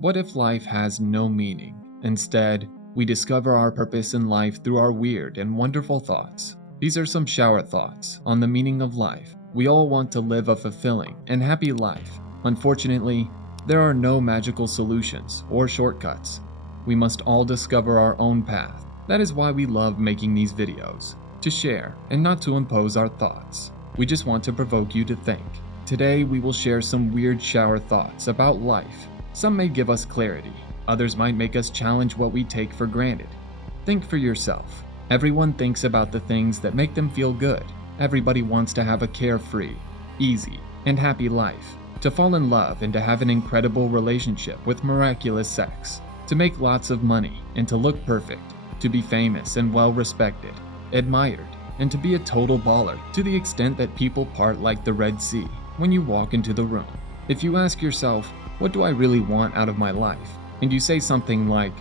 What if life has no meaning? Instead, we discover our purpose in life through our weird and wonderful thoughts. These are some shower thoughts on the meaning of life. We all want to live a fulfilling and happy life. Unfortunately, there are no magical solutions or shortcuts. We must all discover our own path. That is why we love making these videos, to share and not to impose our thoughts. We just want to provoke you to think. Today, we will share some weird shower thoughts about life. Some may give us clarity, others might make us challenge what we take for granted. Think for yourself. Everyone thinks about the things that make them feel good. Everybody wants to have a carefree, easy, and happy life, to fall in love and to have an incredible relationship with miraculous sex, to make lots of money and to look perfect, to be famous and well respected, admired, and to be a total baller to the extent that people part like the Red Sea when you walk into the room. If you ask yourself, what do I really want out of my life? And you say something like,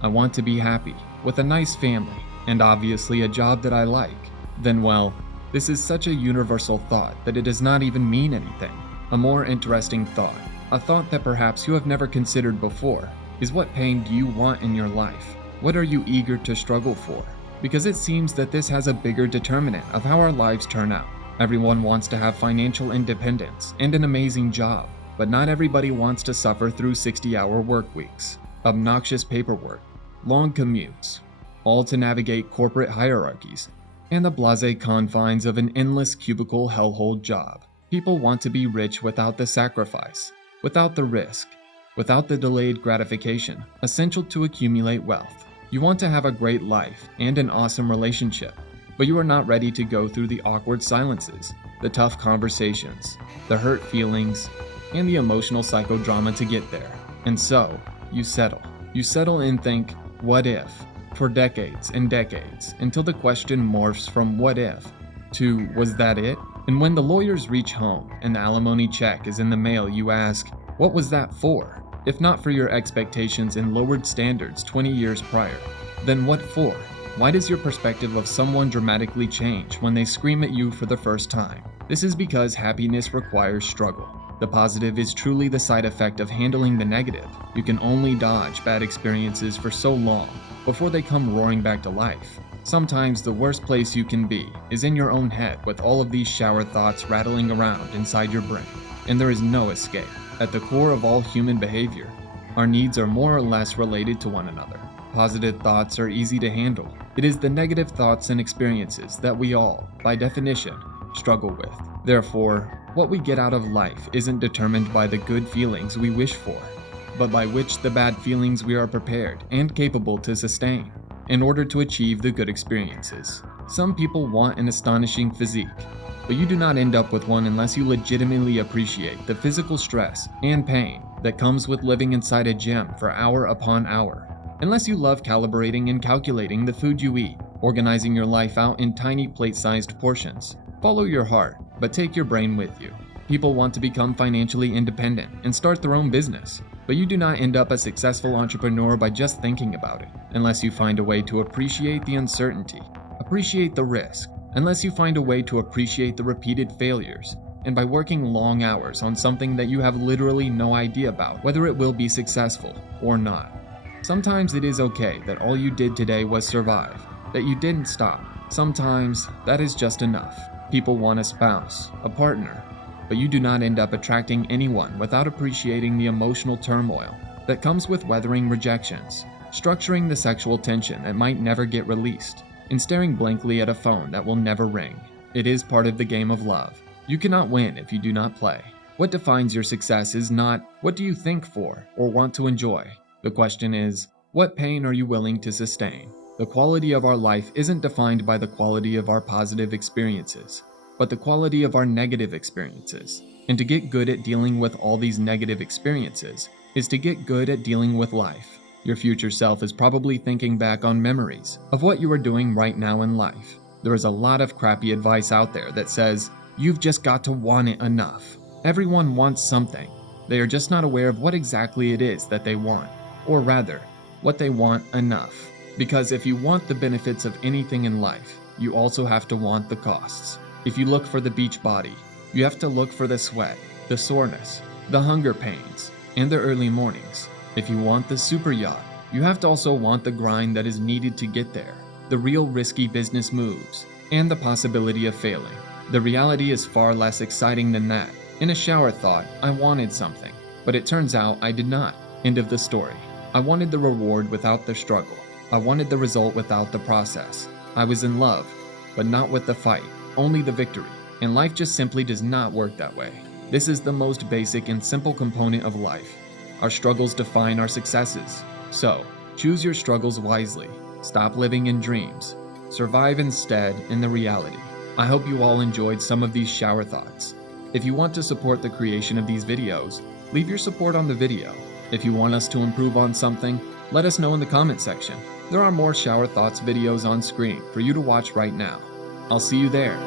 I want to be happy, with a nice family, and obviously a job that I like, then well, this is such a universal thought that it does not even mean anything. A more interesting thought, a thought that perhaps you have never considered before, is what pain do you want in your life? What are you eager to struggle for? Because it seems that this has a bigger determinant of how our lives turn out. Everyone wants to have financial independence and an amazing job, but not everybody wants to suffer through 60-hour work weeks, obnoxious paperwork, long commutes, all to navigate corporate hierarchies, and the blasé confines of an endless cubicle hellhole job. People want to be rich without the sacrifice, without the risk, without the delayed gratification essential to accumulate wealth. You want to have a great life and an awesome relationship, but you are not ready to go through the awkward silences, the tough conversations, the hurt feelings, and the emotional psychodrama to get there. And so, you settle. You settle and think, what if? For decades and decades, until the question morphs from what if to was that it? And when the lawyers reach home and the alimony check is in the mail, you ask, what was that for? If not for your expectations and lowered standards 20 years prior, then what for? Why does your perspective of someone dramatically change when they scream at you for the first time? This is because happiness requires struggle. The positive is truly the side effect of handling the negative. You can only dodge bad experiences for so long before they come roaring back to life. Sometimes the worst place you can be is in your own head with all of these shower thoughts rattling around inside your brain, and there is no escape. At the core of all human behavior, our needs are more or less related to one another. Positive thoughts are easy to handle. It is the negative thoughts and experiences that we all, by definition, struggle with. Therefore, what we get out of life isn't determined by the good feelings we wish for, but by which the bad feelings we are prepared and capable to sustain in order to achieve the good experiences. Some people want an astonishing physique, but you do not end up with one unless you legitimately appreciate the physical stress and pain that comes with living inside a gym for hour upon hour. Unless you love calibrating and calculating the food you eat, organizing your life out in tiny plate-sized portions. Follow your heart, but take your brain with you. People want to become financially independent and start their own business, but you do not end up a successful entrepreneur by just thinking about it, unless you find a way to appreciate the uncertainty, appreciate the risk, unless you find a way to appreciate the repeated failures, and by working long hours on something that you have literally no idea about whether it will be successful or not. Sometimes it is okay that all you did today was survive, that you didn't stop. Sometimes that is just enough. People want a spouse, a partner, but you do not end up attracting anyone without appreciating the emotional turmoil that comes with weathering rejections, structuring the sexual tension that might never get released, and staring blankly at a phone that will never ring. It is part of the game of love. You cannot win if you do not play. What defines your success is not what do you think for or want to enjoy. The question is, what pain are you willing to sustain? The quality of our life isn't defined by the quality of our positive experiences, but the quality of our negative experiences. And to get good at dealing with all these negative experiences is to get good at dealing with life. Your future self is probably thinking back on memories of what you are doing right now in life. There is a lot of crappy advice out there that says, you've just got to want it enough. Everyone wants something. They are just not aware of what exactly it is that they want, or rather, what they want enough. Because if you want the benefits of anything in life, you also have to want the costs. If you look for the beach body, you have to look for the sweat, the soreness, the hunger pains, and the early mornings. If you want the super yacht, you have to also want the grind that is needed to get there, the real risky business moves, and the possibility of failing. The reality is far less exciting than that. In a shower thought, I wanted something, but it turns out I did not. End of the story. I wanted the reward without the struggle. I wanted the result without the process. I was in love, but not with the fight, only the victory. And life just simply does not work that way. This is the most basic and simple component of life. Our struggles define our successes. So, choose your struggles wisely. Stop living in dreams. Survive instead in the reality. I hope you all enjoyed some of these shower thoughts. If you want to support the creation of these videos, leave your support on the video. If you want us to improve on something, let us know in the comment section. There are more shower thoughts videos on screen for you to watch right now. I'll see you there.